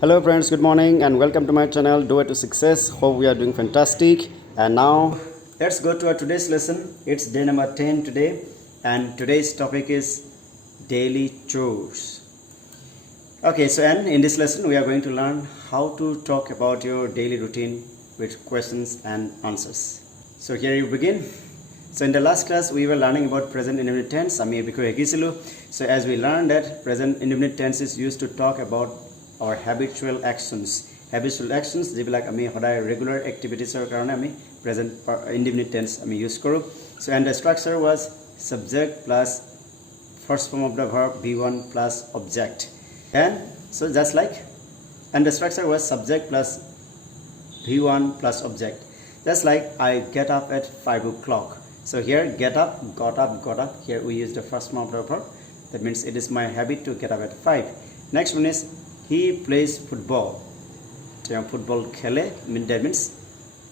Hello friends, good morning and welcome to my channel Do It to Success. Hope we are doing fantastic. And now let's go to our today's lesson. It's day number 10 today, and today's topic is daily chores. Okay, so and in this lesson we are going to learn how to talk about your daily routine with questions and answers. So here you begin. So in the last class we were learning about present indefinite tense. So as we learned that present indefinite tense is used to talk about our habitual actions. Habitual actions jibilak ami hoday regular activities or karone ami present indefinite tense ami use koru. So and the structure was subject plus first form of the verb V1 plus object. And so just like, and the structure was subject plus V1 plus object. Just like I get up at 5 o'clock. So here get up, got up, got up. Here we use the first form of the verb. That means it is my habit to get up at 5. Next one is he plays football. Football khele, that means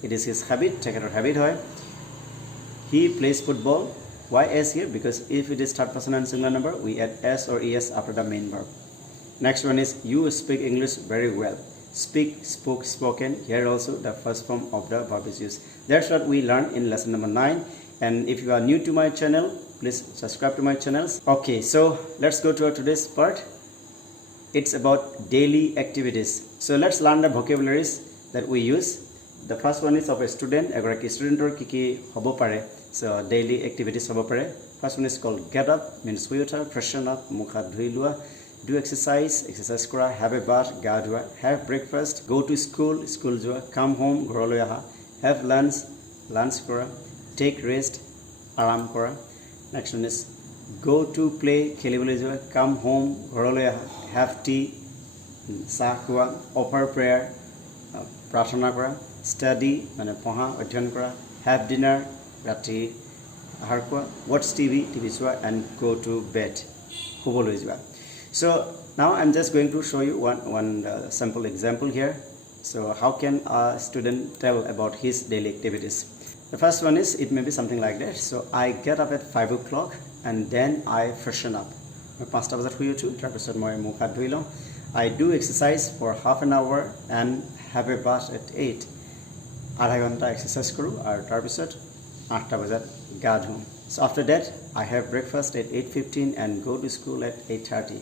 it is his habit, take a habit hoy. He plays football. Why S here? Because if it is third person and singular number, we add S or ES after the main verb. Next one is you speak English very well. Speak, spoke, spoken. Here also the first form of the verb is used. That's what we learned in lesson number 9. And if you are new to my channel, please subscribe to my channels. Okay, so let's go to our today's part. It's about daily activities. So let's learn the vocabularies that we use. The first one is of a student. A student or kiki hobo pare. So daily activities hobo pare. First one is called get up, means we uta, freshen up, mukha dhui lua, do exercise kora, have a bath, ga dhua, have breakfast, go to school jua, come home, ghor loi aha, have lunch kora, take rest, aram kora. Next one is go to play, khelibole jua, come home, ghor loi aha, have tea, sah khua, offer prayer, prarthana kora, study mane poha odhyan kora, have dinner, rati ahar khua, watch TV chua, and go to bed, huboloi jua. So now I'm just going to show you one simple example here. So how can a student tell about his daily activities? The first one is, it may be something like that. So I get up at 5 o'clock and then I freshen up. I do exercise for half an hour and have a bath at 8. আধা ঘন্টা exercise কৰো আৰু তাৰ পিছত 8টা বজাত গা ধুম. So after that I have breakfast at 8:15 and go to school at 8:30.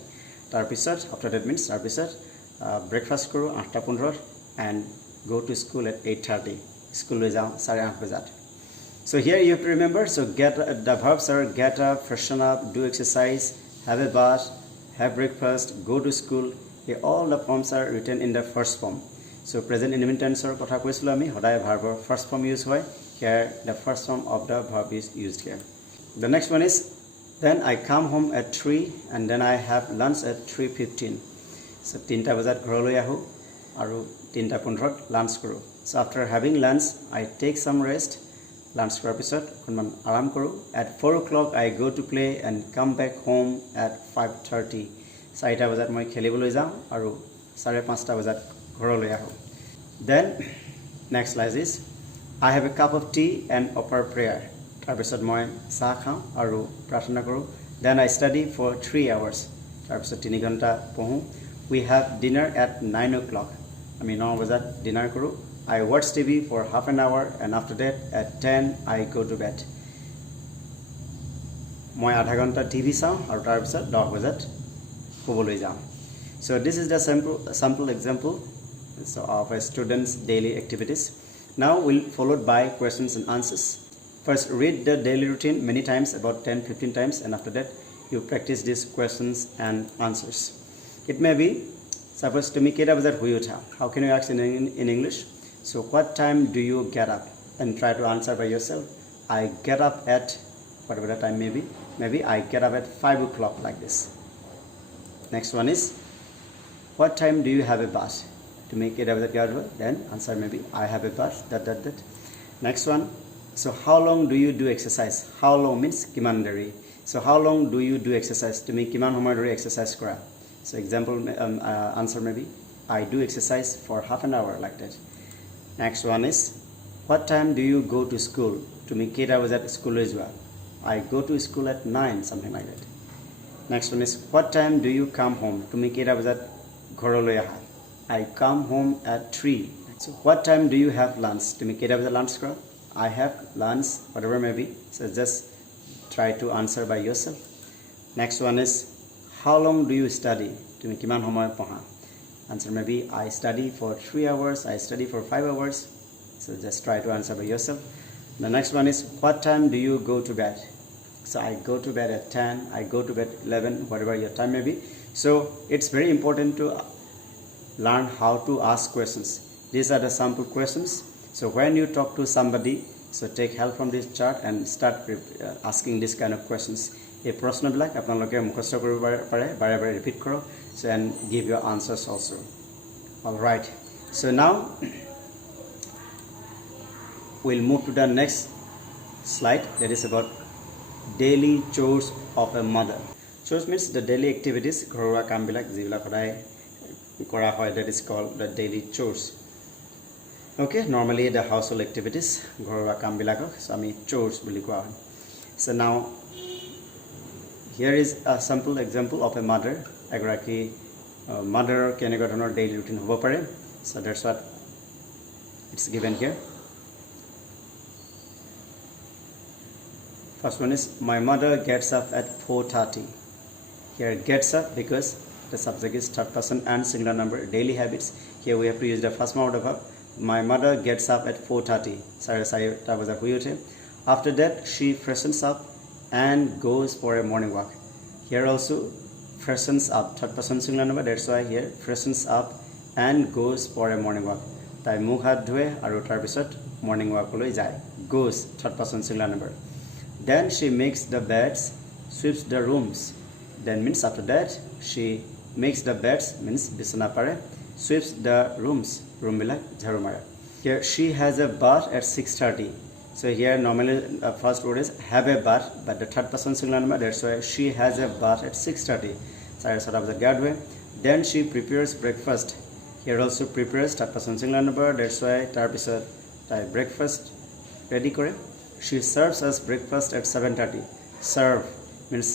তাৰ পিছত after that means তাৰ পিছত breakfast কৰো 8:15 and go to school at 8:30. School লৈ যাওঁ 8:30 বজাত. So here you have to remember, so get the verbs are get up, freshen up, do exercise, have a bath, have breakfast, go to school. All the forms are written in the first form. So present indefinite tense or kotha koisilo ami hoday verb first form use hoy. Here the first form of the verb is used here. The next one is then I come home at 3 and then I have lunch at 3:15. So 3টা বজাত ঘৰলৈ আহো আৰু 3:15 lunch কৰো. So after having lunch I take some rest. Lunch কৰাৰ পিছত অকণমান আৰাম কৰো. At 4 o'clock I go to play and come back home at 5:30. 4টা বজাত মই খেলিবলৈ যাওঁ আৰু 5:30 বজাত ঘৰলৈ আহো. Then next slide is I have a cup of tea and offer prayer. তাৰ পিছত মই চাহ খাওঁ আৰু প্ৰাৰ্থনা কৰো. Then I study for 3 hours. তাৰ পিছত 3 ঘণ্টা পঢ়ো. We have dinner at 9 o'clock. আমি 9 বজাত ডিনাৰ কৰো. I watch TV for half an hour and after that at 10 I go to bed. মই আধা ঘণ্টা টিভি চাওঁ আৰু তাৰ পিছত 10 বজাত শুবলৈ যাওঁ. So this is the sample example of a student's daily activities. Now we'll followed by questions and answers. First read the daily routine many times, about 10-15 times, and after that you practice these questions and answers. It may be, suppose to me keta bazat hui utha. How can you ask in English? So what time do you get up? And try to answer by yourself. I get up at whatever the time may be. Maybe I get up at 5 o'clock like this. Next one is, what time do you have a bath? To make it then answer maybe I have a bath, that. Next one, so how long do you do exercise? How long means kiman deri. So how long do you do exercise? To make kiman homoy dori exercise kora. So example answer maybe I do exercise for half an hour like that. Next one is, what time do you go to school? To make keta bajat school loi jua. I go to school at 9, something like that. Next one is, what time do you come home? To make keta bajat ঘৰলৈ আহা. I come home at 3. So what time do you have lunch? তুমি কেইটা বজাত lunch কৰা? I have lunch, whatever may be. So just try to answer by yourself. Next one is, how long do you study? তুমি কিমান সময় পঢ়া? Answer may be, I study for 3 hours, I study for 5 hours. So just try to answer by yourself. The next one is, what time do you go to bed? So I go to bed at 10, I go to bed 11, whatever your time may be. So it's very important to learn how to ask questions. These are the sample questions. So when you talk to somebody, so take help from this chart and start asking this kind of questions. এই প্ৰশ্নবিলাক আপোনালোকে মুখস্থ কৰিব পাৰে, বাৰে বাৰে repeat কৰক, so and give your answers also. All right, so now we'll move to the next slide, that is about daily chores of a mother. Chores means the daily activities, ঘৰুৱা কামবিলাক যিবিলাক সদায় কৰা হয়, that is called the daily chores. Okay, normally the household activities, ঘৰুৱা কামবিলাকক so আমি chores বুলি কোৱা হয়. So now here is a simple example of a mother. এগৰাকী mother কেনেকুৱা ধৰণৰ daily routine হ'ব পাৰে. So that's what it's given here. First one is, my mother gets up at 4:30. Here gets up because the subject is third person and singular number. Daily habits, here we have to use the first form of the verb. My mother gets up at 4:30. After that she freshens up and goes for a morning walk. Here also freshens up, third person singular number, that's why here freshens up and goes for a morning walk. Tai mukh hat dhue aru tar pisot morning walk loi jay. Goes, third person singular number. Then she makes the beds, sweeps the rooms. Then means after that she makes the beds, means bisana pare, sweeps the rooms, room bilak jharu mare. Here she has a bath at 6:30. So here normally first word is have a bath, but the third person singular number, that's why she has a bath at 6:30. So sort of the guard way. Then she prepares breakfast. Here also prepares, third person singular number, that's why tar pisot tai breakfast ready kore. She serves us breakfast at 7:30. Serve means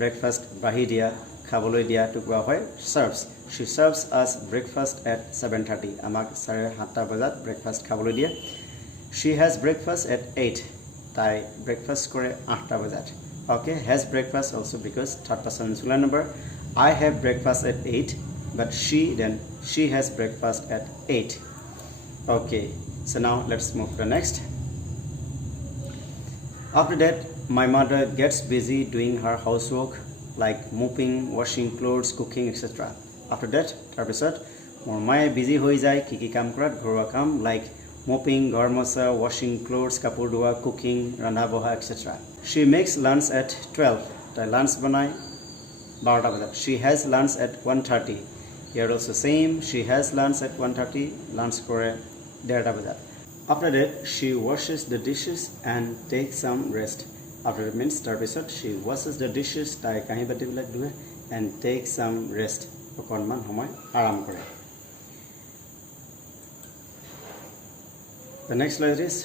breakfast bahi dia, khaboloi dia to koa hoy serves. She serves us breakfast at 7:30. Amak 7:30 bajat breakfast khaboloi dia. She has breakfast at 8. Tai breakfast kore 8 bajat. Okay, has breakfast also because third person singular number. I have breakfast at 8, but she has breakfast at 8. Okay, so now let's move to the next. After that, my mother gets busy doing her housework like mopping, washing clothes, cooking, etc. After that, tarpisot mor mai busy hoi jay ki kam korat ghorwa kam like mopping, ghor mocha, washing clothes, kapur dhua, cooking, randha boha, etc. She makes lunch at 12. Tai lunch banai 12 bajat. She has lunch at 1:30. Here also same, she has lunch at 1:30, lunch kore 1:30 bajat. After that, she washes the dishes and takes some rest. After that means tarpisot she washes the dishes, tai kahi bati bilak dhue and takes some rest. Okonman homoy aram kore. The next slide is,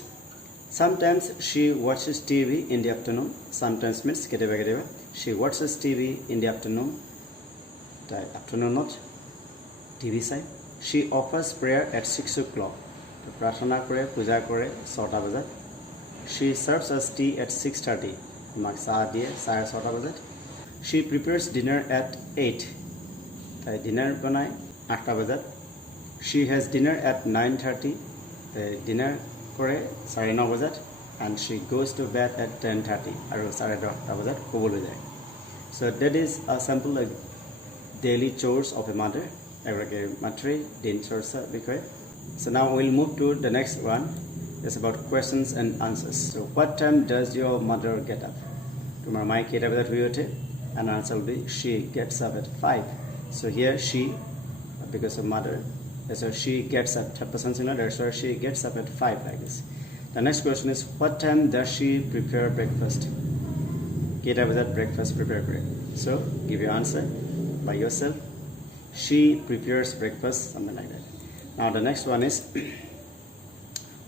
sometimes she watches TV in the afternoon. Sometimes means keteba she watches TV in the afternoon. Tai afternoon not TV side. She offers prayer at 6 o'clock. Prarthana kore, puja kore 6 bajat. She serves us tea at 6:30. Amak cha diye 6:30 bajat. She prepares dinner at 8. Tai dinner banai 8 bajat. She has dinner at 9:30. Tai dinner kore 9:30 bajat, and she goes to bed at 10:30 aru 10:30 bajat kobole jay. So that is a sample daily chores of a mother. Every matri din chores bikoy. So now we'll move to the next one. It's about questions and answers. So what time does your mother get up? Tomar mai keta bajat hui othe, and answer will be she gets up at 5. So here she, because of mother, so she gets up, third person singular, that's why she gets up at 5 like this. The next question is, what time does she prepare breakfast? Keta bajat breakfast prepare kore. So give your answer by yourself. She prepares breakfast, something like that. Now the next one is,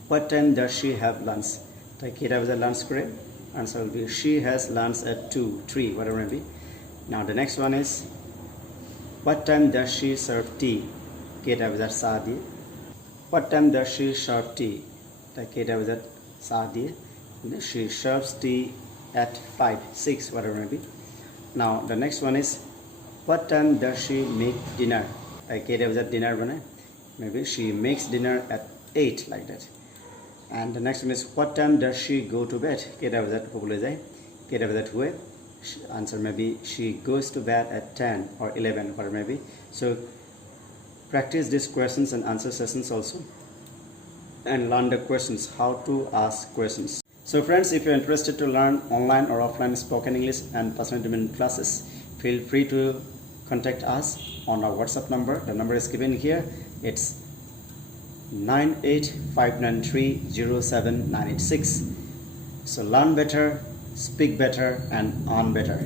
what time does she have lunch? Take it as a lunch kore. Answer will be she has lunch at 2, 3, whatever it may be. Now the next one is, what time does she serve tea? কেইটা বজাত চাহ দিয়ে what time does she serve tea তাই কেইটা বজাত চাহ দিয়ে she serves tea at 5 6 whatever maybe now the next one is what time does she make dinner তাই কেইটা বজাত dinner বনায় maybe she makes dinner at 8 like that and the next one is what time does she go to bed কেইটা বজাত শুবলৈ যায় কেইটা বজাত শুৱে answer maybe she goes to bed at 10 or 11 whatever maybe so practice these questions and answer sessions also and learn the questions how to ask questions so friends if you're interested to learn online or offline spoken English and personal development classes feel free to contact us on our WhatsApp number the number is given here it's 9859307986 so learn better speak better and earn better